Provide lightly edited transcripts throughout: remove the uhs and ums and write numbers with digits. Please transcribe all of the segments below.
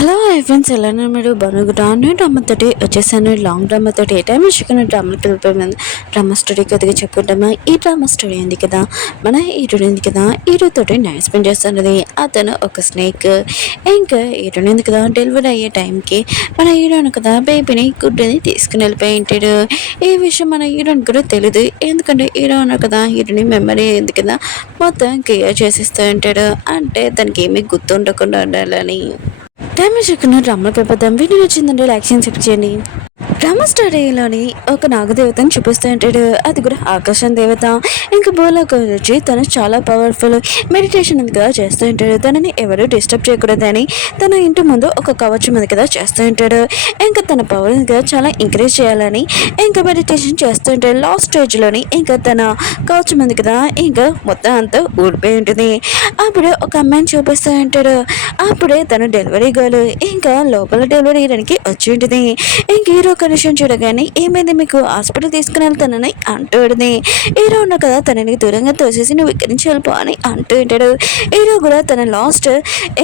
Hello friends, ఎలానే మీరు బాగుంటా నేను డ్రామాతోటి వచ్చేసాను. లాంగ్ డ్రామాతోటి ఏ టైం ఇచ్చుకున్న డ్రామాకి వెళ్ళిపోయింది. డ్రామా స్టోరీ కొద్దిగా చెప్పుకుంటామా. ఈ డ్రామా స్టోరీ ఉంది కదా, మన హీరోడు ఉంది కదా, హీరోతోటి నైట్ స్పెండ్ చేస్తున్నది. అతను ఒక స్నేక్. ఇంకా హీరోని ఉంది కదా, డెలివరీ అయ్యే టైంకి మన హీరోని కదా బేబీని గుడ్డని తీసుకుని వెళ్ళిపోయి ఉంటాడు. ఈ విషయం మన హీరోని కూడా తెలియదు. ఎందుకంటే హీరో ఉన్నారు కదా, హీరోని మెమరీ ఉంది కదా మొత్తం క్లియర్ చేసేస్తూ ఉంటాడు. అంటే తనకి ఏమీ గుర్తు ఉండకుండా ఉండాలని. డ్యామేజ్ ఎక్కువ డ్రామాలోకి వెళ్ళిపోతాం. వీడియో వచ్చిందంటే లైక్ చేయండి. డ్రామా స్టోరీలోని ఒక నాగదేవతను చూపిస్తూ ఉంటాడు. అది కూడా ఆకర్షణ దేవత. ఇంకా భూలోకి వచ్చి తను చాలా పవర్ఫుల్. మెడిటేషన్ కదా చేస్తూ ఉంటాడు. తనని ఎవరు డిస్టర్బ్ చేయకూడదని తన ఇంటి ముందు ఒక కవచం ఉంది కదా చేస్తూ ఉంటాడు. ఇంకా తన పవర్ కదా చాలా ఎంకరేజ్ చేయాలని ఇంకా మెడిటేషన్ చేస్తూ ఉంటాడు. లాస్ట్ స్టేజ్లోని ఇంకా తన కవచం ఉంది కదా ఇంకా మొత్తం అంతా ఊడిపోయి ఉంటుంది. అప్పుడు ఒక అమ్మాయిని చూపిస్తూ ఉంటాడు. అప్పుడే తను డెలివరీ గర్ల్ ఇంకా లోపల డెలివరీ చేయడానికి వచ్చి ఉంటుంది. ఇంక హీరో కండిషన్ చూడగానే ఏమైంది మీకు హాస్పిటల్ తీసుకుని వెళ్తానని అంటుంది. హీరో ఉన్నా కదా తనని దూరంగా తోసేసి నువ్వు ఇక్కడి నుంచి వెళ్ళిపో అని అంటూ ఉంటాడు. హీరో కూడా తన లాస్ట్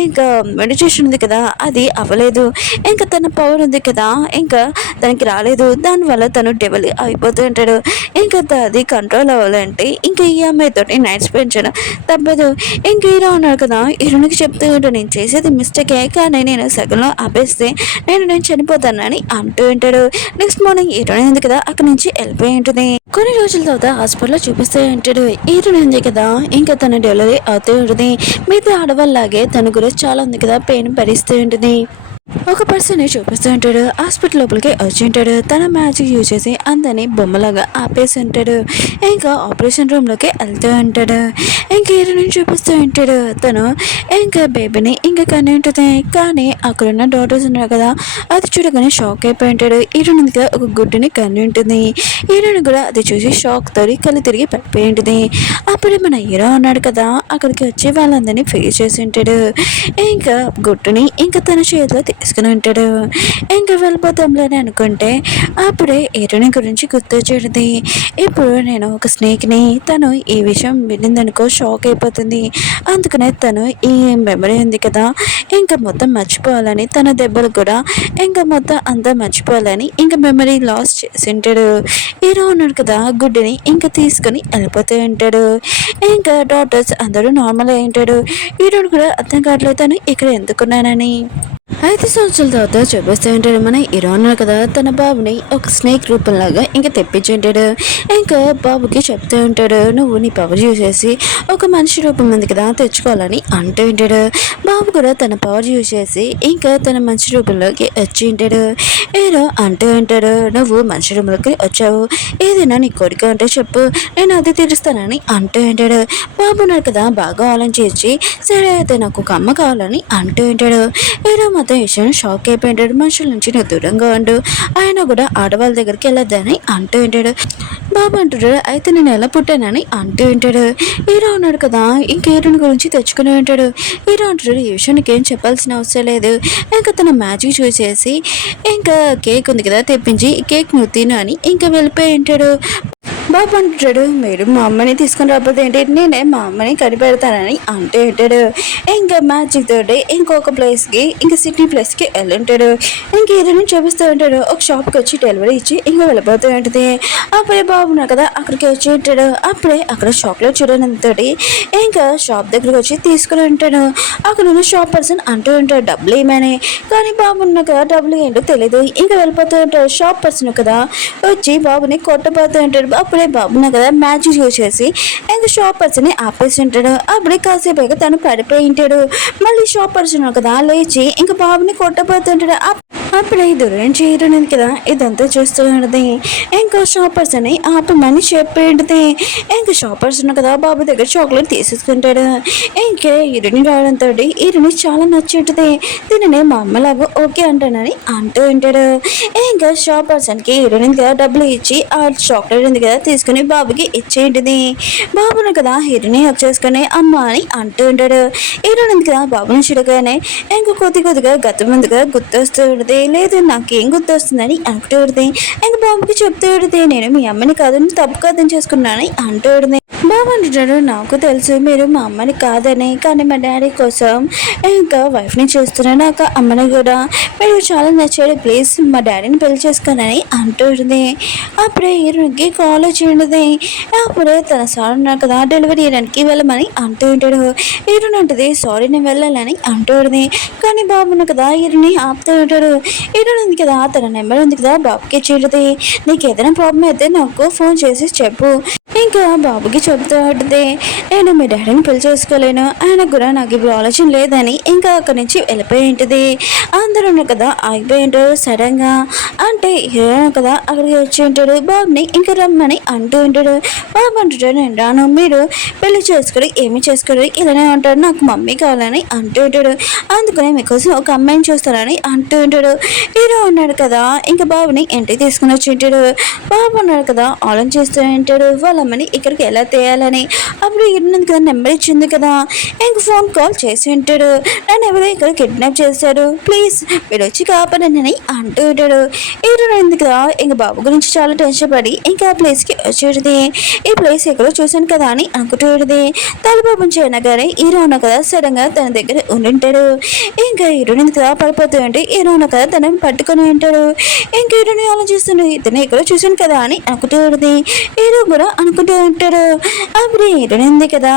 ఇంకా మెడిటేషన్ ఉంది కదా అది అవ్వలేదు. ఇంకా తన పవర్ ఉంది కదా ఇంకా తనకి రాలేదు. దానివల్ల తను డెవల్ అయిపోతూ ఉంటాడు. ఇంకా అది కంట్రోల్ అవ్వాలంటే ఇంకా ఈ అమ్మాయితో నైట్ స్పెండ్ చేయడం తప్పదు. ఇంక హీరో ఉన్నాడు కదా, హీరోనికి చెప్తూ ఉంటాడు నేను చేసేది మిస్టేకే, కానీ నేను సగంలో ఆపేస్తే నేను చనిపోతానని అంటూ ఉంటాడు. నెక్స్ట్ మార్నింగ్ హీరోయిన్ ఉంది కదా అక్కడి నుంచి వెళ్ళిపోయి ఉంటుంది. కొన్ని రోజుల తర్వాత హాస్పిటల్లో చూపిస్తూ ఉంటాడు. హీరోయిన్ ఉంది కదా ఇంకా తన డెలివరీ అవుతూ ఉంటుంది. మిగతా ఆడవాళ్ళలాగే తన గురించి చాలా ఉంది కదా పెయిన్ భరిస్తూ ఉంటుంది. ఒక పర్సన్ చూపిస్తూ ఉంటాడు. హాస్పిటల్ లోపలికి వచ్చి ఉంటాడు. తన మ్యాజిక్ యూజ్ చేసి అందరినీ బొమ్మలాగా ఆపేసి ఉంటాడు. ఇంకా ఆపరేషన్ రూమ్లోకి వెళ్తూ ఉంటాడు. ఇంకా హీరోని చూపిస్తూ ఉంటాడు. తను ఇంకా బేబీని ఇంకా కని ఉంటుంది. కానీ అక్కడున్న డాటర్స్ ఉన్నారు కదా అది చూడగానే షాక్ అయిపోయి ఉంటాడు. హీరోని కదా ఒక గుడ్డుని కని ఉంటుంది. హీరోని కూడా అది చూసి షాక్ తోడి కళ్ళు తిరిగి పడిపోయి ఉంటుంది. అప్పుడే మన హీరో ఉన్నాడు కదా అక్కడికి వచ్చి వాళ్ళందరినీ ఫేస్ చేసి ఉంటాడు. ఇంకా గుడ్డుని ఇంకా తన చేతిలో తీసుకుని ఉంటాడు. ఇంకా వెళ్ళిపోతాంలేని అనుకుంటే అప్పుడే హీరోని గురించి గుర్తొచ్చేది. ఇప్పుడు నేను ఒక స్నేక్ని, తను ఈ విషయం వినిందనుకో షాక్ అయిపోతుంది. అందుకనే తను ఈ మెమరీ ఉంది కదా ఇంకా మొత్తం మర్చిపోవాలని తన దెబ్బలు కూడా ఇంకా మొత్తం అంతా మర్చిపోవాలని ఇంకా మెమరీ లాస్ చేసి ఉంటాడు. హీరో ఉన్నాడు కదా గుడ్డిని ఇంకా తీసుకుని వెళ్ళిపోతూ ఉంటాడు. ఇంకా డాక్టర్స్ అందరూ నార్మల్ అయి ఉంటాడు. హీరోని కూడా అర్థం కావట్లేదు తను ఇక్కడ ఎందుకున్నానని. 5 సంవత్సరాల తర్వాత చూపిస్తూ ఉంటాడు. మన హీరో ఉన్నాడు కదా తన బాబుని ఒక స్నేక్ రూపంలాగా ఇంకా తెప్పించి ఉంటాడు. ఇంకా బాబుకి చెప్తూ ఉంటాడు నువ్వు నీ పవర్ యూజ్ చేసి ఒక మనిషి రూపం ఉంది కదా తెచ్చుకోవాలని అంటూ ఉంటాడు. బాబు కూడా తన పవర్ యూజ్ చేసి ఇంకా తన మనిషి రూపంలోకి వచ్చి ఉంటాడు. హీరో అంటూ ఉంటాడు నువ్వు మనిషి రూపంలోకి వచ్చావు, ఏదైనా నీ కోరిక ఉంటే చెప్పు నేను అది తీరుస్తానని అంటూ ఉంటాడు. బాబు ఉన్నాడు కదా బాగా ఆలోచించి సరే అయితే నాకు ఒక అమ్మ కావాలని అంటూ ఉంటాడు. హీరో మొత్తం విషయం షాక్ అయిపోయింటాడు. మనుషుల నుంచి నువ్వు దూరంగా ఉండు, ఆయన కూడా ఆడవాళ్ళ దగ్గరికి వెళ్ళొద్దని అంటూ ఉంటాడు. బాబు అంటాడు అయితే నేను ఎలా పుట్టానని అంటూ ఉంటాడు. హీరో ఉన్నాడు కదా ఇంకా హీరోని గురించి తెచ్చుకుని ఉంటాడు. హీరో అంటాడు ఈ విషయం నీకేం చెప్పాల్సిన అవసరం లేదు, ఇంకా తన మ్యాజిక్ చూసేసి ఇంకా కేక్ ఉంది కదా తెప్పించి కేక్ నువ్వు తిను అని ఇంకా వెళ్ళిపోయి ఉంటాడు. బాబు అంటాడు మీరు మా అమ్మని తీసుకుని రాకపోతే ఏంటి, నేనే మా అమ్మని కనిపెడతానని అంటూ ఉంటాడు. ఇంకా మ్యాజిక్ తోటి ఇంకొక ప్లేస్కి ఇంకా సిటీ ప్లేస్కి వెళ్ళుంటాడు. ఇంక ఏదైనా చూపిస్తూ ఉంటాడు. ఒక షాప్కి వచ్చి డెలివరీ ఇచ్చి ఇంకా వెళ్ళిపోతూ ఉంటుంది. అప్పుడే బాబున్నారు కదా అక్కడికి వచ్చి ఉంటాడు. అప్పుడే అక్కడ చాక్లెట్ చూడడంతో ఇంకా షాప్ దగ్గరికి వచ్చి తీసుకుని ఉంటాడు. అక్కడ ఉన్న షాప్ పర్సన్ అంటూ ఉంటాడు డబ్బులు ఏమని, కానీ బాబున్న కదా డబ్బులు ఏంటో తెలియదు. ఇంకా వెళ్ళిపోతూ ఉంటాడు. షాప్ పర్సన్ కదా వచ్చి బాబుని కొట్టబోతూ ఉంటాడు. అప్పుడే బాబున్నా కదా మ్యాజిక్ యూజ్ చేసి ఇంకా షాప్ పర్సన్ ఆపేసి ఉంటాడు. అప్పుడే కాసేపు తను పడిపోయి ఉంటాడు. మళ్ళీ షాప్ పర్సన్ కదా లేచి ఇంకా బాబుని కొట్టబోతుంటాడు. అప్పుడే దూరం చేయడం కదా ఇదంతా చూస్తూ ఉంటుంది. ఇంకా షాప్ పర్సన్ ఆపమని చెప్పి ఉంటుంది. ఇంకా షాప్ పర్సన్ కదా బాబు దగ్గర చాక్లెట్ తీసేసుకుంటాడు. ఇంకా హీరోని రావడంతో హీరోని చాలా నచ్చి ఉంటుంది. దీనిని మా అమ్మలాగా ఓకే అంటానని అంటూ ఉంటాడు. ఇంకా షాప్ పర్సన్కి హీరోని కదా డబ్బులు ఇచ్చి ఆ చాక్లెట్ ఉంది కదా తీసుకుని బాబుకి ఇచ్చేయండి. బాబును కదా హీరోని వచ్చేసుకుని అమ్మ అని అంటూ ఉంటాడు. హీరోని కదా బాబుని చూడగానే ఇంకా కొద్దిగా గతం ముందుగా గుర్తొస్తూ ఉంటుంది. లేదు నాకేం గుర్తొస్తుందని అంటూ ఉంటుంది. ఇంకా బాబుకి చెప్తూ ఉంటుంది నేను మీ అమ్మని కాదు తప్పు కాదని చేసుకున్నానని అంటూ ఉంటుంది. బాగుంటాడు. నాకు తెలుసు మీరు మా అమ్మని కాదని, కానీ మా డాడీ కోసం ఇంకా వైఫ్ని చూస్తున్నాను, నాకు అమ్మని కూడా మీరు చాలా నచ్చాడు, ప్లీజ్ మా డాడీని పెళ్లి చేసుకోనని అంటుంది. అప్పుడే హీరోకి కాల్ వచ్చిండది. అప్పుడే తన సార్ ఉన్నారు కదా డెలివరీ చేయడానికి వెళ్ళమని అంటూ ఉంటాడు. హీరోని అంటది సారీ నేను వెళ్ళాలని అంటుంది. కానీ బాబు ఉన్న కదా హీరోని ఆపుతూ ఉంటాడు. హీరోని ఉంది కదా తన నెంబర్ ఉంది కదా బాబుకి ఇచ్చేది. నీకు ఏదైనా ప్రాబ్లం అయితే నాకు ఫోన్ చేసి చెప్పు. ఇంకా బాబుకి చెప్తూ ఉంటుంది నేను మీ డాడీని పెళ్లి చేసుకోలేను, ఆయన కూడా నాకు ఇప్పుడు ఆలోచన లేదని ఇంకా అక్కడి నుంచి వెళ్ళిపోయి ఉంటుంది. అందరూ కదా ఆగిపోయి ఉంటారు సడన్గా. అంటే హీరో కదా అక్కడికి వచ్చి ఉంటాడు. బాబుని ఇంకా రమ్మని అంటూ ఉంటాడు. బాబు అంటుంటాడు నేను రాను, మీరు పెళ్లి చేసుకొని ఏమి చేసుకోరు ఇలానే ఉంటాడు, నాకు మమ్మీ కావాలని అంటూ ఉంటాడు. అందుకని మీకోసం ఒక అమ్మాయిని చూస్తానని అంటూ ఉంటాడు. హీరో ఉన్నాడు కదా ఇంకా బాబుని ఇంటికి తీసుకుని వచ్చి ఉంటాడు. బాబు ఉన్నాడు కదా ఆలోచిస్తూ ఉంటాడు వాళ్ళ అమ్మని ఇక్కడికి ఎలా తేయాలని. అప్పుడు ఇన్నందుకు కదా నెంబర్ ఇచ్చింది కదా ఇంక ఫోన్ కాల్ చేసి ఉంటాడు. నన్ను ఎవరో ఇక్కడ కిడ్నాప్ చేశారు, ప్లీజ్ మీరు వచ్చి కాపాడని అంటూ ఉంటాడు. హీరో ఎందుకు కదా ఇంక బాబు గురించి చాలా టెన్షన్ పడి ఇంకా ఆ ప్లేస్కి వచ్చేది. ఈ ప్లేస్ ఎక్కడో చూశాను కదా అని అనుకుంటుంది. తలబాబు చేయనగానే హీరో ఉన్న కదా సడన్గా తన దగ్గర ఉండింటాడు. ఇంకా హీరోని ఎందుకు కదా పడిపోతూ ఉంటే హీరో ఉన్న కదా తనని పట్టుకొని ఉంటాడు. ఇంకా హీరోని ఆలోచిస్తుండే ఇతను ఎక్కడో చూశాను కదా అని అనుకుంటూ ఉంటుంది. హీరో కూడా అనుకుంటూ ఉంటాడు. అప్పుడు హీరోని ఉంది కదా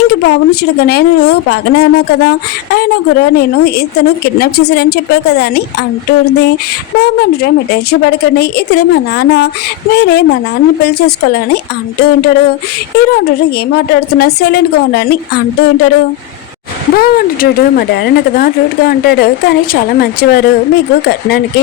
ఇంక బాబుని చూడగానే నువ్వు బాగానే ఉన్నావు కదా, ఆయన కూడా నేను ఇతను కిడ్నాప్ చేశాడని చెప్పావు కదా అని అంటుంది. బాబు అంటే మీరు టెన్షన్ పడకండి, ఇతను మా నాన్న, వేరే మా నాన్నని పెళ్లి చేసుకోవాలని అంటూ ఉంటాడు. హీరో అంటాడు ఏం మాట్లాడుతున్నా సైలెంట్గా ఉన్నాడని అంటూ ఉంటాడు. బాగుంటాడు మా డాడీ కదా రూట్గా ఉంటాడు, కానీ చాలా మంచివారు, మీకు కట్నానికి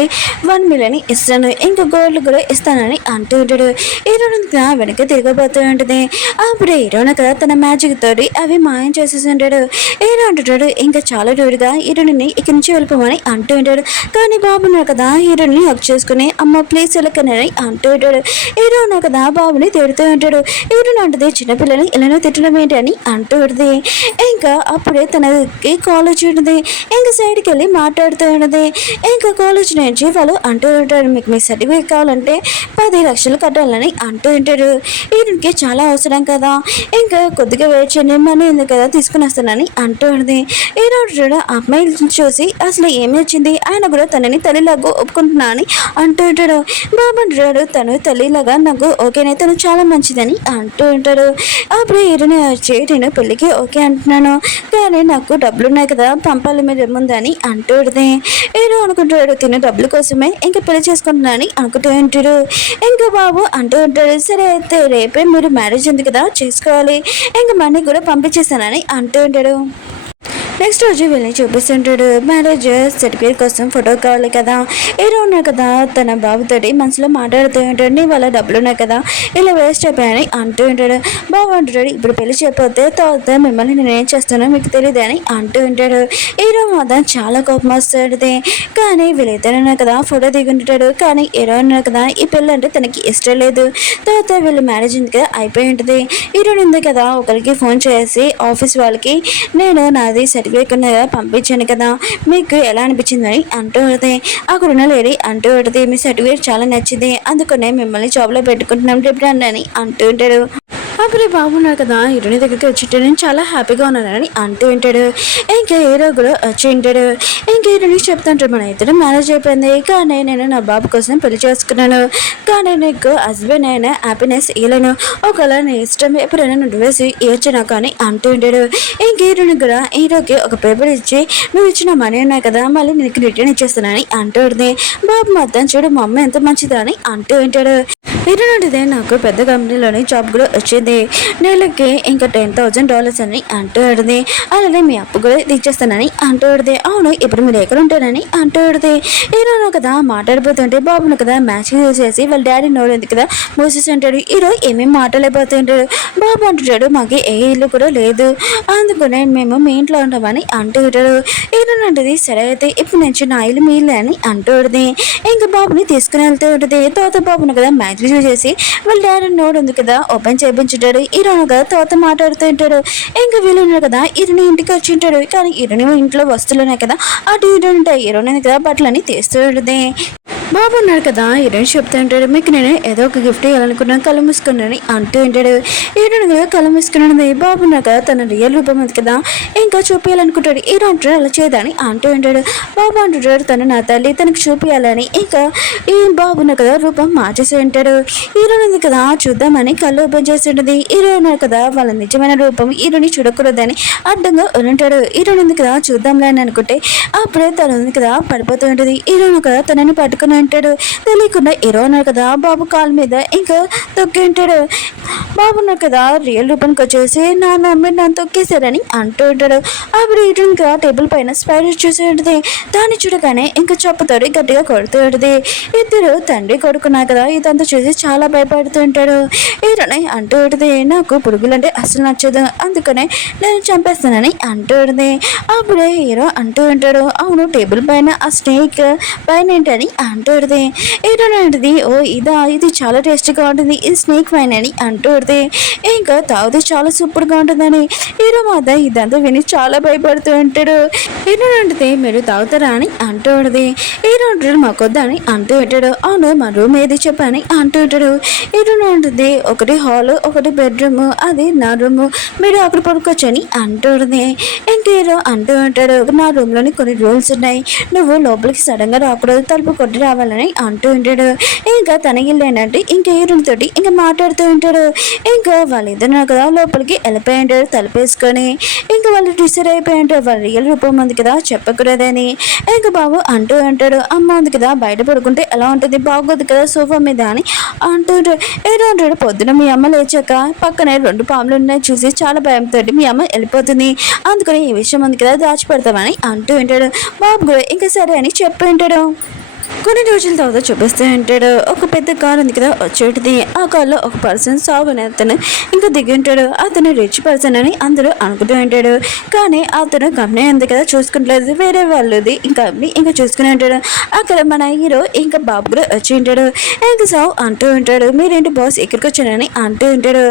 1 మిలియన్ ఇస్తాను, ఇంకా గోల్డ్ కూడా ఇస్తానని అంటూ ఉంటాడు. హీరోని వెనక తిరగబోతూ ఉంటుంది. అప్పుడు హీరోని కదా తన మ్యాజిక్ తోటి అవి మాయం చేసేసి ఉంటాడు. హీరో అంటుంటాడు ఇంకా చాలా రూడ్గా హీరోని ఇక్కడి నుంచి వెళ్ళిపోమని అంటూ ఉంటాడు. కానీ బాబున్నారు కదా హీరోని హక్ చేసుకుని అమ్మ ప్లీజ్ వెళ్ళకనని అంటూ ఉంటాడు. హీరో ఉన్నా కదా బాబుని తిడుతూ ఉంటాడు. హీరోని అంటుంది చిన్నపిల్లని ఇలానో తిట్టడం ఏంటి అని అంటూ ఉంటుంది. ఇంకా అప్పుడే తనకి కాలేజ్ ఉంటుంది. ఇంకా సైడ్కి వెళ్ళి మాట్లాడుతూ ఉన్నది. ఇంకా కాలేజ్ నుంచి వాళ్ళు అంటూ ఉంటారు మీకు మీ సర్టిఫికేట్ కావాలంటే 10 లక్షలు కట్టాలని అంటూ ఉంటారు. వీరికి చాలా అవసరం కదా, ఇంకా కొద్దిగా వెయిట్ చేయండి మనీ ఉంది కదా తీసుకుని వస్తానని అంటూ ఉన్నది. ఈ రోజు కూడా అమ్మాయిని చూసి అసలు ఏమి వచ్చింది, ఆయన కూడా తనని తల్లిలాగా ఒప్పుకుంటున్నా అని అంటూ ఉంటాడు. బాబు అంటాడు తను తల్లిలాగా నాకు ఓకేనే, తను చాలా మంచిదని అంటూ ఉంటాడు. అప్పుడు హీరోని వచ్చి నేను పెళ్ళికి ఓకే అంటున్నాను, కానీ నాకు డబ్బులు ఉన్నాయి కదా పంపాలి మీరు ముందని అంటూ ఉంటుంది. హీరో అనుకుంటాడు తిన్న డబ్బుల కోసమే ఇంకా పెళ్లి చేసుకుంటున్నానని అనుకుంటూ ఉంటాడు. ఇంకా బాబు అంటూ ఉంటాడు సరే అయితే రేపే మీరు మ్యారేజ్ ఉంది కదా చేసుకోవాలి, ఇంకా మనీ కూడా పంపించేస్తానని అంటూ ఉంటాడు. నెక్స్ట్ రోజు వెళ్ళి చూపిస్తుంటాడు మ్యారేజ్ సర్టిఫికేట్ కోసం ఫోటో కావాలి కదా. హీరో ఉన్నారు కదా తన బాబుతోటి మనసులో మాట్లాడుతూ ఉంటాడు నీ వల్ల డబ్బులు ఉన్నాయి కదా ఇలా వేస్ట్ అయిపోయాయని అంటూ ఉంటాడు. బాబు అంటాడు ఇప్పుడు పెళ్లి చేయకపోతే తర్వాత మిమ్మల్ని నేను ఏం చేస్తానో మీకు తెలియదు అని అంటూ ఉంటాడు. హీరో మాత్రం చాలా కోపం వస్తుంది. కానీ వీళ్ళిద్దరు కదా ఫోటో దిగుంటాడు. కానీ హీరో ఉన్నారు కదా ఈ పెళ్ళి అంటే తనకి ఇష్టం లేదు. తర్వాత వీళ్ళు మ్యారేజ్ ఇంకా అయిపోయి ఉంటుంది. హీరో ఉంది కదా ఒకరికి ఫోన్ చేసి ఆఫీస్ వాళ్ళకి నేను నాది సర్టిఫికేట్ పంపించాను కదా మీకు ఎలా అనిపించింది అని అంటూ ఉంటుంది. అక్కడ ఉన్న లేడీ అంటూ ఉంటుంది మీ సర్టిఫికేట్ చాలా నచ్చింది, అందుకనే మిమ్మల్ని జాబ్లో పెట్టుకుంటున్నాం రేపు అని అంటూ ఉంటాడు. అప్పుడు బాగున్నారు కదా హీరోని దగ్గరికి వచ్చి నేను చాలా హ్యాపీగా ఉన్నానని అంటూ ఉంటాడు. ఇంకా హీరో కూడా వచ్చి ఉంటాడు. ఇంకా హీరోని చెప్తుంటాడు మన ఇద్దరు మ్యారేజ్ అయిపోయింది, కానీ నేను నా బాబు కోసం పెళ్లి చేసుకున్నాను, కానీ నీకు హస్బెండ్ అయినా హ్యాపీనెస్ ఇవ్వలేను, ఒకవేళ నీ ఇష్టం ఎప్పుడైనా నువ్వు వేసి ఇవ్వచ్చునా కానీ అంటూ ఉంటాడు. ఇంక హీరోని కూడా హీరోకి ఒక పేపర్ ఇచ్చి నువ్వు ఇచ్చిన మనీ ఉన్నాయి కదా మళ్ళీ నీకు రిటర్న్ ఇచ్చేస్తానని అంటూ ఉంటుంది. బాబు మొత్తం చూడు మా అమ్మ ఎంత మంచిదని అంటూ ఉంటాడు. హీరోనిదే నాకు పెద్ద కంపెనీలోని జాబ్ కూడా వచ్చింది, నెలకి ఇంకా $10,000 అని అంటూ ఉంటుంది. అలాగే మీ అప్పు కూడా తీర్చేస్తానని అంటూ ఉంటుంది. అవును ఇప్పుడు మీరు ఎక్కడ ఉంటారని అంటూ ఉంటుంది. హీరోను కదా మాట్లాడిపోతుంటే బాబును కదా మ్యాచ్ చేసి వాళ్ళ డాడీ నోడేంది కదా మూసేసి ఉంటాడు. హీరో ఏమేమి మాట్లాడలేకపోతుంటాడు. బాబు అంటుంటాడు మాకు ఏ ఇల్లు కూడా లేదు, అందుకనే మేము మీ ఇంట్లో ఉంటామని అంటూ ఉంటాడు. హీరోని అంటుంది సరే అయితే ఇప్పుడు నుంచి నా ఇల్లు మీ ఇల్లు అని అంటూ ఉంటుంది. ఇంకా బాబుని తీసుకుని వెళ్తూ ఉంటుంది. తోత బాబును కదా మ్యాచ్ చేసి వాళ్ళ డాడీ నోడు ఉంది కదా ఓపెన్ చేయించుంటాడు. హీరోను కదా తోత మాట్లాడుతూ ఉంటాడు. ఇంకా వీళ్ళు ఉన్నారు కదా హీరోని ఇంటికి వచ్చి ఉంటాడు. కానీ హీరోని ఇంట్లో వస్తువులు ఉన్నాయి కదా అటు హీరోని ఉంటాయి. హీరోని కదా బట్టలని తీస్తూ ఉంటుంది. బాబు ఉన్నాడు కదా హీరోయిన్ చెప్తూ ఉంటాడు, మీకు నేను ఏదో ఒక గిఫ్ట్ ఇవ్వాలనుకున్నాను, కళ్ళు మూసుకున్నాను అంటూ ఉంటాడు. హీరోయిన్ కూడా కళ్ళు మూసుకున్నది. బాబు ఉన్నాడు కదా తన రియల్ రూపం ఉంది కదా ఇంకా చూపించాలనుకుంటాడు. హీరో అంటాడు అలా చేయదని అంటూ ఉంటాడు. బాబు అంటుంటాడు తను నా తల్లి తనకు చూపించాలని. ఇంకా ఈ బాబు ఉన్నాడు కదా రూపం మార్చేసి ఉంటాడు. హీరోయిన్ ఉంది కదా చూద్దామని కళ్ళు ఓపెన్ చేసి ఉంటుంది. హీరో ఉన్నాడు కదా వాళ్ళ నిజమైన రూపం హీరోని చూడకూడదని అడ్డంగా ఉంటాడు. హీరోయిన్ ఉంది కదా చూద్దాంలే అని అనుకుంటే అప్పుడే తను ఉంది కదా పడిపోతూ ఉంటుంది. హీరోయిన్ కదా తనని పట్టుకుని ఉంటాడు. తెలియకుండా హీరో ఉన్నాడు కదా బాబు కాళ్ళ మీద ఇంకా తొక్కి ఉంటాడు. బాబు ఉన్నాడు కదా రియల్ రూపానికి వచ్చేసి నా మీరు నన్ను తొక్కేశారని అంటూ ఉంటాడు. అప్పుడు హీరోయిన్ కదా టేబుల్ పైన స్పైడర్ చూసి ఉంటుంది. దాన్ని చూడగానే ఇంకా చెప్పుతోటి గట్టిగా కొడుతూ ఉంటుంది. ఇద్దరు తండ్రి కొడుకున్నారు కదా ఇదంతా చూసి చాలా భయపడుతూ ఉంటాడు. హీరోని అంటూ ఉంటుంది నాకు పురుగులంటే అసలు నచ్చదు అందుకనే నేను చంపేస్తానని అంటూ ఉంటుంది. అప్పుడే హీరో అంటూ ఉంటాడు అవును టేబుల్ పైన ఆ స్నేక్ పైన ఏంటని అంటూడిది. ఏంటంటే ఓ ఇదా ఇది చాలా టేస్టీగా ఉంటుంది ఇది స్నేక్ వైన్ అని అంటూడిది. ఇంకా తాగితే చాలా సూపర్గా ఉంటుందని హీరో మాత్రం ఇదంతా విని చాలా భయపడుతూ ఉంటాడు. ఏంటంటే మీరు తాగుతారా అని అంటూడిది. హీరో అంటాడు మాకొద్దని అంటూ ఉంటాడు. అవును మా రూమ్ ఏది చెప్పని అంటూ ఉంటాడు. హీరో ఉంటుంది ఒకటి హాల్ ఒకటి బెడ్రూమ్ అది నా రూమ్ మీరు అక్కడ పడుకోవచ్చని అంటూడిది. ఇంక హీరో అంటూ ఉంటాడు నా రూమ్లోని కొన్ని రూల్స్ ఉన్నాయి నువ్వు లోపలికి సడన్గా రాకూడదు తలుపు కొట్టి రావాలని అంటూ ఉంటాడు. ఇంకా తన ఇల్లు ఏంటంటే ఇంకా హీరోయిన్ తోటి ఇంకా మాట్లాడుతూ ఉంటాడు. ఇంకా వాళ్ళిద్దరు కదా లోపలికి వెళ్ళిపోయి ఉంటారు తలుపేసుకొని. ఇంకా వాళ్ళు డిసైడ్ అయిపోయి ఉంటారు వాళ్ళ రియల్ రూపం ఉంది కదా చెప్పకూడదని. ఇంకా బాబు అంటూ ఉంటాడు అమ్మ ఉంది కదా బయట పడుకుంటే ఎలా ఉంటుంది బాగోదు కదా సోఫా మీద అని అంటూ ఉంటాడు. ఏదో అంటాడు పొద్దున మీ అమ్మ లేచాక పక్కనే 2 పాములు ఉన్నాయి చూసి చాలా భయంతో మీ అమ్మ వెళ్ళిపోతుంది అందుకని ఈ విషయం ఉంది కదా దాచిపెడతామని అంటూ ఉంటాడు. బాబు కూడా ఇంకా సరే అని చెప్పి ఉంటాడు. కొన్ని రోజుల తర్వాత చూపిస్తూ ఉంటాడు ఒక పెద్ద కార్ ఉంది కదా వచ్చేటిది. ఆ కార్లో ఒక పర్సన్ సాగుని అతను ఇంకా దిగి ఉంటాడు. అతను రిచ్ పర్సన్ అని అందరూ అనుకుంటూ ఉంటాడు. కానీ అతను కంపెనీ ఉంది కదా చూసుకుంటలేదు వేరే వాళ్ళది ఇంకా ఇంకా చూసుకుని ఉంటాడు. అక్కడ మన హీరో ఇంకా బాబు కూడా వచ్చి ఉంటాడు. ఇంకా సాగు అంటూ ఉంటాడు మీరేంటి బాస్ ఇక్కడికి వచ్చానని అంటూ ఉంటాడు.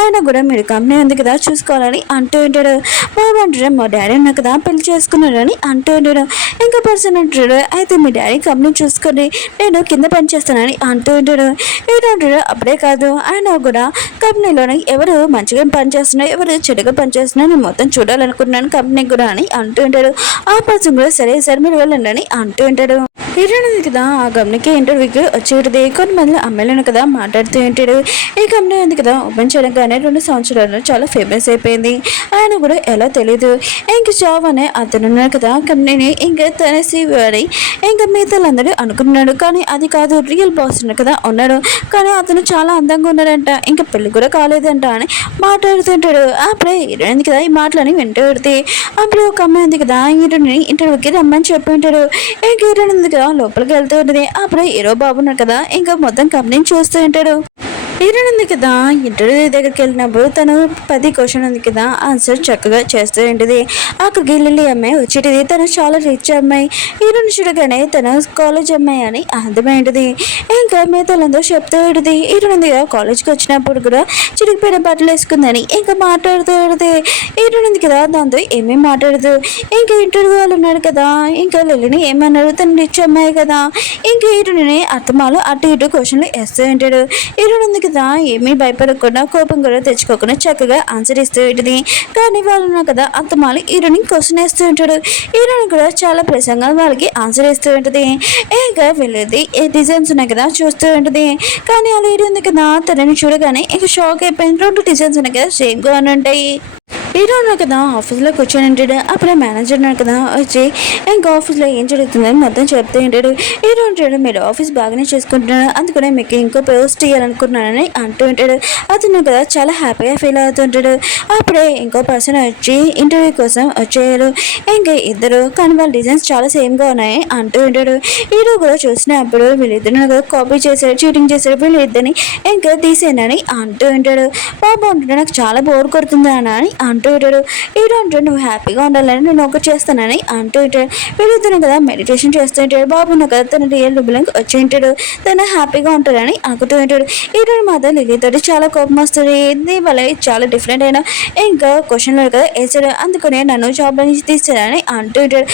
ఆయన కూడా మీరు కంపెనీ ఉంది కదా చూసుకోవాలని అంటూ ఉంటాడు. బాబు అంటాడు మా డాడీ ఉన్నా కదా పెళ్లి చేసుకున్నాడని అంటూ ఉంటాడు. ఇంకా పర్సన్ అంటాడు అయితే మీ డాడీ కంపెనీ చూసుకొని నేను కింద పని చేస్తానని అంటూ ఉంటాడు. ఏంటంటాడు అప్పుడే కాదు ఆయన కూడా కంపెనీలోని ఎవరు మంచిగా పని చేస్తున్నారు ఎవరు చెడుగా పని చేస్తున్నారు నేను మొత్తం చూడాలనుకుంటున్నాను కంపెనీ కూడా అని అంటూ ఉంటాడు. ఆ పర్సన్ కూడా సరే సార్ మీరు వెళ్ళండి అని అంటూ ఉంటాడు. ఏంటంటే కదా ఆ కంపెనీకి ఇంటర్వ్యూకి వచ్చేది కొంతమంది అమ్మాయిలను కదా మాట్లాడుతూ ఉంటాడు. ఈ కంపెనీ ఉంది కదా ఓపెన్ చేయడంగానే 2 సంవత్సరాలు చాలా ఫేమస్ అయిపోయింది. ఆయన కూడా ఎలా తెలీదు ఇంక జాబ్ అనే అతను ఉన్నాడు కదా కంపెనీని ఇంకా తన సీవాడి ఇంకా మిగతాలందరూ అనుకున్నాడు. కానీ అది కాదు రియల్ బాస్ ఉన్నాడు కదా ఉన్నాడు కానీ అతను చాలా అందంగా ఉన్నాడంట ఇంకా పెళ్లి కూడా కాలేదంట అని మాట్లాడుతుంటాడు. అప్పుడే హీరోయిన్ కదా ఈ మాటలని వింటూ పెడితే అప్పుడు ఒక అమ్మాయి ఉంది కదా హీరోని ఇంటర్వ్యూకి రమ్మని చెప్పి ఉంటాడు. ఇంకా హీరోయిన్ ఉంది కదా లోపలికి వెళ్తూ ఉంటుంది. అప్పుడు హీరో బాబు ఉన్నాడు కదా ఇంకా మొత్తం కంపెనీని చూస్తూ ఉంటాడు. హీరోయిన్ ఉంది కదా ఇంటర్వ్యూ దగ్గరికి వెళ్ళినప్పుడు తను 10 క్వశ్చన్ ఉంది కదా ఆన్సర్ చక్కగా చేస్తూ ఉంటుంది. అక్కడికి లిల్లీ అమ్మాయి వచ్చేటిది తను చాలా రిచ్ అమ్మాయి. హీరోని చూడగానే తన కాలేజ్ అమ్మాయి అని అర్థమైంది. ఇంకా మిగతాలందరూ చెప్తూ ఉంటుంది. హీరోయిన్ ఉంది కదా కాలేజ్కి వచ్చినప్పుడు కూడా చిరిగిపోయిన బట్టలు వేసుకుందని ఇంకా మాట్లాడుతూ ఉంటుంది. హీరోయిన్ ఉంది కదా దాంతో ఏమేమి మాట్లాడదు. ఇంకా ఇంటర్వ్యూ వాళ్ళు ఉన్నారు కదా ఇంకా లిల్లీని ఏమన్నారు తను రిచ్ అమ్మాయి కదా ఇంకా హీరోని అర్థమాలు అటు ఇటు క్వశ్చన్లు వేస్తూ ఉంటాడు. హీరోయిన్ ఉంది కదా ఏమీ భయపడకుండా కోపం కూడా తెచ్చుకోకుండా చక్కగా ఆన్సర్ ఇస్తూ ఉంటుంది. కానీ వాళ్ళు కదా అత్తమాలి హీరోని క్వశ్చన్ వేస్తూ ఉంటాడు. హీరోని కూడా చాలా ప్రసంగా వాళ్ళకి ఆన్సర్ ఇస్తూ ఉంటుంది. ఇంకా వెళ్ళేది ఏ డిజైన్స్ ఉన్నాయి కదా చూస్తూ ఉంటుంది. కానీ అలా హీరోని కదా తనని చూడగానే ఇంకా షాక్ అయిపోయింది. 2 డిజైన్స్ ఉన్నాయి కదా సేమ్గా ఉంటాయి. హీరో ఉన్నాడు కదా ఆఫీస్లో కూర్చొని ఉంటాడు. అప్పుడే మేనేజర్ ఉన్నాడు కదా వచ్చి ఇంకా ఆఫీస్లో ఏం జరుగుతుందని మొత్తం చెప్తూ ఉంటాడు. హీరో ఉంటాడు మీరు ఆఫీస్ బాగానే చేసుకుంటున్నాడు అందుకనే మీకు ఇంకో పోస్ట్ ఇవ్వాలనుకుంటున్నానని అంటూ ఉంటాడు. అతను కదా చాలా హ్యాపీగా ఫీల్ అవుతుంటాడు. అప్పుడే ఇంకో పర్సన్ వచ్చి ఇంటర్వ్యూ కోసం వచ్చేయారు. ఇంకా ఇద్దరు కానీ వాళ్ళ డిజైన్స్ చాలా సేమ్గా ఉన్నాయి అంటూ ఉంటాడు. హీరో కూడా చూసినప్పుడు వీళ్ళిద్దరు కాపీ చేశాడు చీటింగ్ చేశాడు వీళ్ళిద్దరిని ఇంకా తీసేనని అంటూ ఉంటాడు. బాబు అంటుంటే నాకు చాలా బోర్ కొడుతుంది అని అంటూ ఉంటాడు. హీరో అంటాడు నువ్వు హ్యాపీగా ఉండాలని నేను ఒకటి చేస్తానని అంటూ ఉంటాడు. వీళ్ళిద్దరు కదా మెడిటేషన్ చేస్తూ ఉంటాడు. బాబు ఉన్న కదా తన రియల్ రూపంలోకి వచ్చి ఉంటాడు. తను హ్యాపీగా ఉంటాడని అనుకుంటూ ఉంటాడు. హీరో మాత్రం లిల్లీతోటి చాలా కోపం వస్తుంది. ఇది వాళ్ళ చాలా డిఫరెంట్ అయినా ఇంకా క్వశ్చన్లు కదా వేసాడు అందుకనే నన్ను జాబ్ నుంచి తీసాడని అంటూ ఉంటాడు.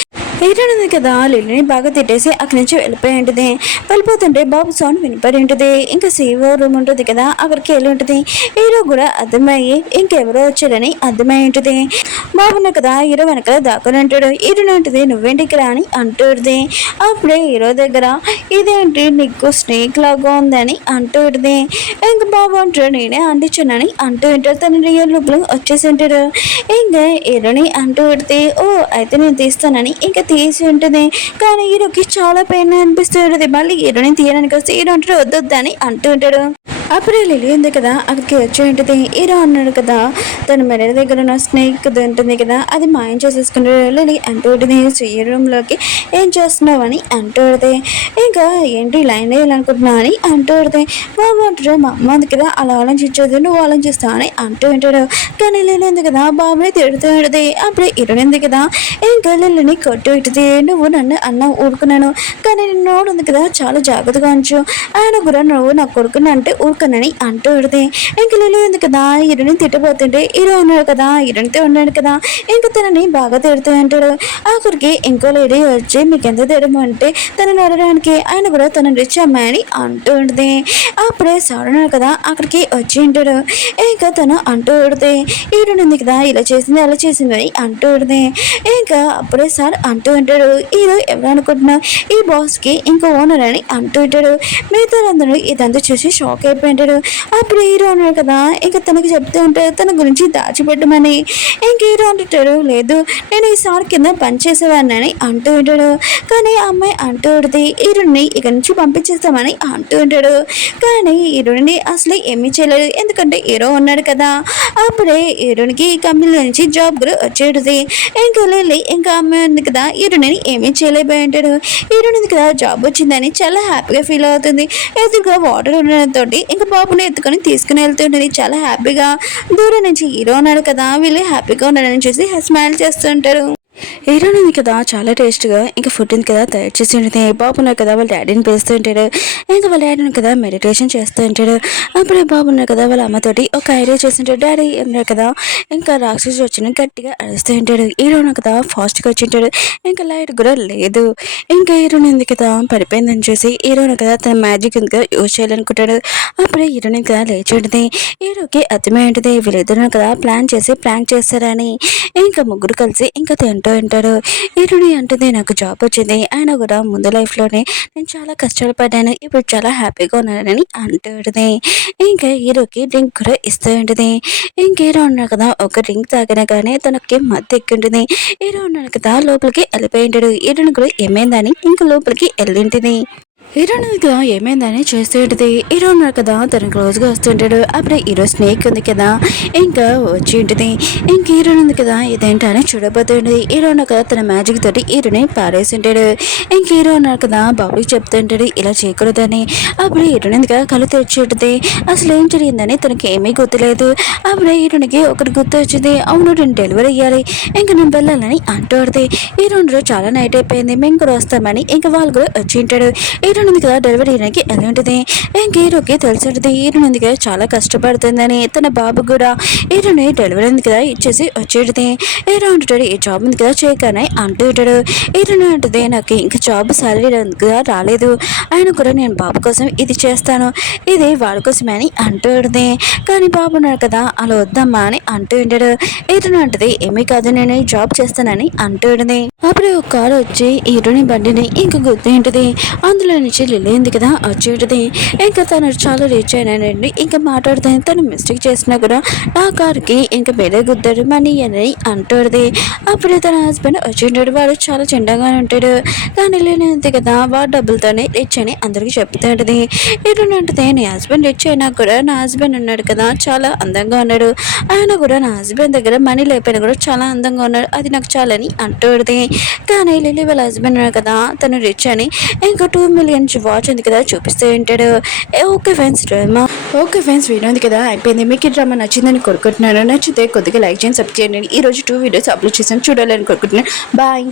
ఏంటంటుంది కదా లిల్లీని బాగా తిట్టేసి అక్కడి నుంచి వెళ్ళిపోయి ఉంటుంది. వెళ్ళిపోతుంటే బాబు సౌండ్ వినిపడి ఉంటుంది. ఇంకా సీఓ రూమ్ ఉంటుంది కదా అక్కడికి వెళ్ళి ఉంటుంది. హీరో కూడా అర్థమయ్యి ఇంకెవరో వచ్చారని అర్థమై ఉంటుంది. బాబున్న కదా హీరో వెనకాల దాక్కుని అంటాడు. హీరోని ఉంటుంది నువ్వేంటికి రాని అంటుంది. అప్పుడే హీరో దగ్గర ఇదేంటి నీకు స్నేక్ లాగా ఉందని అంటూ ఉంటుంది. ఇంక బాబు అంటాడు నేనే అంటించానని అంటూ ఉంటాడు. తన రియల్ లుక్లో వచ్చేసి ఉంటాడు. ఇంకా హీరోని అంటూ పెడితే ఓ అయితే నేను తీస్తానని ఇంకా తీసి ఉంటుంది. కానీ హీరోకి చాలా పెయిన్ అనిపిస్తూ ఉంటుంది. మళ్ళీ హీరోని తీయడానికి వస్తే హీరో అంటాడు వద్దని అంటూ ఉంటాడు. అప్పుడే లిలీ ఉంది కదా అక్కడికి వచ్చి ఉంటుంది. హీరో అన్నాడు కదా తన మెడ దగ్గర ఉన్న స్నేక్ ఉంటుంది కదా అది మాయం చేసేసుకుంటాడు. లిలీ అంటూ ఉంటుంది సీఏ రూమ్లోకి ఏం చేస్తున్నావు అని అంటూ ఉంటుంది. ఇంకా ఏంటి లైన్ వేయాలనుకుంటున్నా అని అంటూ ఉంటుంది. బాబు అంటాడు మా అమ్మ ఉంది కదా అలా ఆలోచించదు నువ్వు ఆలోచిస్తావు అని అంటూ ఉంటాడు. కానీ లిలీ ఉంది కదా బాబుని తిడుతూ ఉంటుంది. అప్పుడే హీరోని ఉంది కదా ఇంకా లిల్లీని కొట్టు ఇటుంది. నువ్వు నన్ను అన్న ఊరుకున్నాను కానీ నిన్ను ఉంది కదా చాలా జాగ్రత్తగా ఉంచు ఆయన కూడా నువ్వు నా కొడుకుని అంటే ఊరుకునని అంటూ పెడితే ఇంక లిల్లీ ఉంది కదా హీరోని తిట్టబోతుంటే హీరో ఉన్నాడు కదా హీరోనితో ఉన్నాడు కదా ఇంక తనని బాగా తిడుతూ అంటాడు. అక్కడికి ఇంకో లేడీ వచ్చి మీకు ఎంత తిడము అంటే తనని అడగడానికి ఆయన కూడా తన రిచ్ అమ్మాయిని అంటూ ఉంటుంది. అప్పుడే సాడున్నాడు కదా అక్కడికి వచ్చి ఉంటాడు. ఇంకా తను అంటూ పెడితే హీరోని ఉంది కదా ఇలా చేసింది అలా చేసింది అని అంటూ పెడితే ఇంకా అప్పుడే సార్ అంటూ ఉంటాడు. హీరో ఎవరు అనుకుంటున్నా ఈ బాస్కి ఇంకో ఓనర్ అని అంటూ ఉంటాడు. మిగతా అందరూ ఇదంతా చూసి షాక్ అయిపోయింటాడు. అప్పుడు హీరో అన్నాడు కదా ఇంకా తనకి చెప్తూ ఉంటాడు తన గురించి దాచిపెట్టమని. ఇంక హీరో అంటాడు లేదు నేను ఈ సార్ కింద పనిచేసేవాడిని అని అంటూ ఉంటాడు. కానీ ఆ అమ్మాయి అంటూ ఉంటుంది హీరోని ఇక్కడి నుంచి పంపించేస్తామని అంటూ ఉంటాడు. కానీ హీరోని అసలు ఏమీ చేయలేదు ఎందుకంటే హీరో ఉన్నాడు కదా. అప్పుడే హీరోనికి కంపెనీ నుంచి జాబ్ కూడా వచ్చేది. ఇంకా వెళ్ళి ఇంకా అమ్మాయి ఉంది కదా హీరోని ఏమీ చేయలేకపోయి ఉంటాడు. హీరోని కదా జాబ్ వచ్చిందని చాలా హ్యాపీగా ఫీల్ అవుతుంది. ఎదురుగా వాటర్ ఉండడంతో ఇంకా బాబుని ఎత్తుకొని తీసుకుని వెళ్తుంటుంది చాలా హ్యాపీగా. దూరం నుంచి హీరో ఉన్నాడు కదా వీళ్ళు హ్యాపీగా ఉన్నాడని చూసి స్మైల్ చేస్తుంటారు. హీరోని ఉంది కదా చాలా టేస్ట్గా ఇంకా ఫుడ్ ఉంది కదా తయారు చేసి ఉంటుంది. బాబు ఉన్నారు కదా వాళ్ళ డాడీని పిలుస్తూ ఉంటాడు. ఇంకా వాళ్ళ డాడీని కదా మెడిటేషన్ చేస్తూ ఉంటాడు. అప్పుడే బాబు ఉన్నారు కదా వాళ్ళ అమ్మతోటి ఒక ఐడియా చేస్తుంటాడు. డాడీ ఉన్నారు కదా ఇంకా రాక్షసు వచ్చిన గట్టిగా అరుస్తూ ఉంటాడు. హీరోని కదా ఫాస్ట్గా వచ్చి ఉంటాడు. ఇంకా లైట్ కూడా లేదు. ఇంకా హీరోని ఉంది కదా పడిపోయిందని చూసి హీరోని కదా తన మ్యాజిక్ ఇంకా యూజ్ చేయాలనుకుంటాడు. అప్పుడే హీరోని కదా లేచి ఉంటుంది. హీరోకి అర్థమై ఉంటుంది వీళ్ళిద్దరు కదా ప్లాన్ చేసి ప్రాంక్ చేస్తారని. ఇంకా ముగ్గురు కలిసి ఇంకా తింటూ ఉంటాడు. హీరోని అంటుంది నాకు జాబ్ వచ్చింది ఆయన కూడా ముందు లైఫ్లోనే నేను చాలా కష్టాలు పడ్డాను ఇప్పుడు చాలా హ్యాపీగా ఉన్నానని అంటుంది. ఇంకా హీరోకి డ్రింక్ కూడా ఇస్తూ ఉంటుంది. ఇంక హీరో ఉన్నాడు కదా ఒక డ్రింక్ తాగినా కానీ తనకి మత్తు ఎక్కుంటుంది. హీరో ఉన్నాడు కదా లోపలికి వెళ్ళిపోయి ఉంటాడు. హీరోని కూడా ఏమైందని ఇంకా లోపలికి వెళ్ళింటుంది. హీరోని కదా ఏమైందని చేస్తూ ఉంటుంది. హీరో ఉన్నాడు కదా తన క్లోజ్గా వస్తుంటాడు. అప్పుడే హీరో స్నేక్ ఉంది కదా ఇంకా వచ్చి ఉంటుంది. ఇంక హీరోని ఉంది కదా ఇదేంటని చూడబోతుంటుంది. హీరో ఉన్నాడు కదా తన మ్యాజిక్ తోటి హీరోని పారేసి ఉంటాడు. ఇంక హీరో ఉన్నాడు కదా బాబుకి చెప్తుంటాడు ఇలా చేయకూడదని. అప్పుడు హీరోని ఉంది కదా కళ్ళు తెరిచి ఉంటుంది. అసలు ఏం జరిగిందని తనకి ఏమీ గుర్తులేదు. అప్పుడే హీరోనికి ఒకటి గుర్తు వచ్చింది అవును నేను డెలివరీ అయ్యాలి ఇంకా నేను వెళ్ళాలని అంటూ పడితే హీరోని చాలా నైట్ అయిపోయింది మేము కూడా వస్తామని ఇంకా వాళ్ళు కూడా వచ్చి ఉంటాడు. హీరోని కదా డెలివరీ అయ్యడానికి ఎలా ఉంటుంది. ఇంక హీరోకి తెలిసి ఉంటుంది హీరోని కదా చాలా కష్టపడుతుందని. తన బాబు కూడా హీరోని డెలివరీ ఉంది కదా ఇచ్చేసి వచ్చేది. హీరో అంటాడు ఈ జాబ్ ఉంది కదా చేయకనే అంటూ ఉంటాడు. హీరోని అంటుంది నాకు ఇంకా జాబ్ సాలరీ కదా రాలేదు ఆయన కూడా నేను బాబు కోసం ఇది చేస్తాను ఇది వాళ్ళ కోసమే అని అంటూ ఉంటుంది. కానీ బాబు ఉన్నాడు కదా అలా వద్దమ్మా అని అంటూ ఉంటాడు. హీరోని అంటది ఏమీ కాదు నేను ఈ జాబ్ చేస్తానని అంటూ ఉంటుంది. అప్పుడు ఒక కారు వచ్చి హీరోని బండిని ఇంకా గుర్తు ఉంటుంది. అందులో నుంచి లిల్లీ ఉంది కదా వచ్చి ఉంటుంది. ఇంకా తను చాలా రీచ్ అయినానండి ఇంకా మాట్లాడుతాను తను మిస్టేక్ చేసినా కూడా నా కారుకి ఇంకా మీరే గుద్దాడు మనీ అని అంటుంది. అప్పుడే తన హస్బెండ్ వచ్చి ఉంటాడు. వాడు చాలా చిన్నగానే ఉంటాడు. కానీ లిల్లీ ఉంది కదా వాడు డబ్బులతోనే రిచ్ అని అందరికీ చెప్తూ ఉంటుంది. హీరోని అంటే నీ హస్బెండ్ రిచ్ అయినా కూడా నా హస్బెండ్ ఉన్నాడు కదా చాలా అందంగా ఉన్నాడు ఆయన కూడా నా హస్బెండ్ దగ్గర మనీ లేకపోయినా కూడా చాలా అందంగా ఉన్నాడు అది నాకు చాలని అంటుంది. కానీ లిల్లీ వాళ్ళ హస్బెండ్ ఉన్నాడు కదా తను రిచ్ అని ఇంకా 2 million వాచ్ ఉంది కదా చూపిస్తూ ఉంటాడు. Okay friends drama okay friends video ఉంది కదా అయిపోయింది. మీకు ఈ డ్రామా నచ్చిందని కోరుకుంటున్నాను. నచ్చితే కొద్దిగా లైక్ చేయండి సబ్స్క్రైబ్ చేయండి. ఈరోజు 2 వీడియోస్ అప్లోడ్ చేసాను చూడాలని కోరుకుంటున్నాను. బాయ్.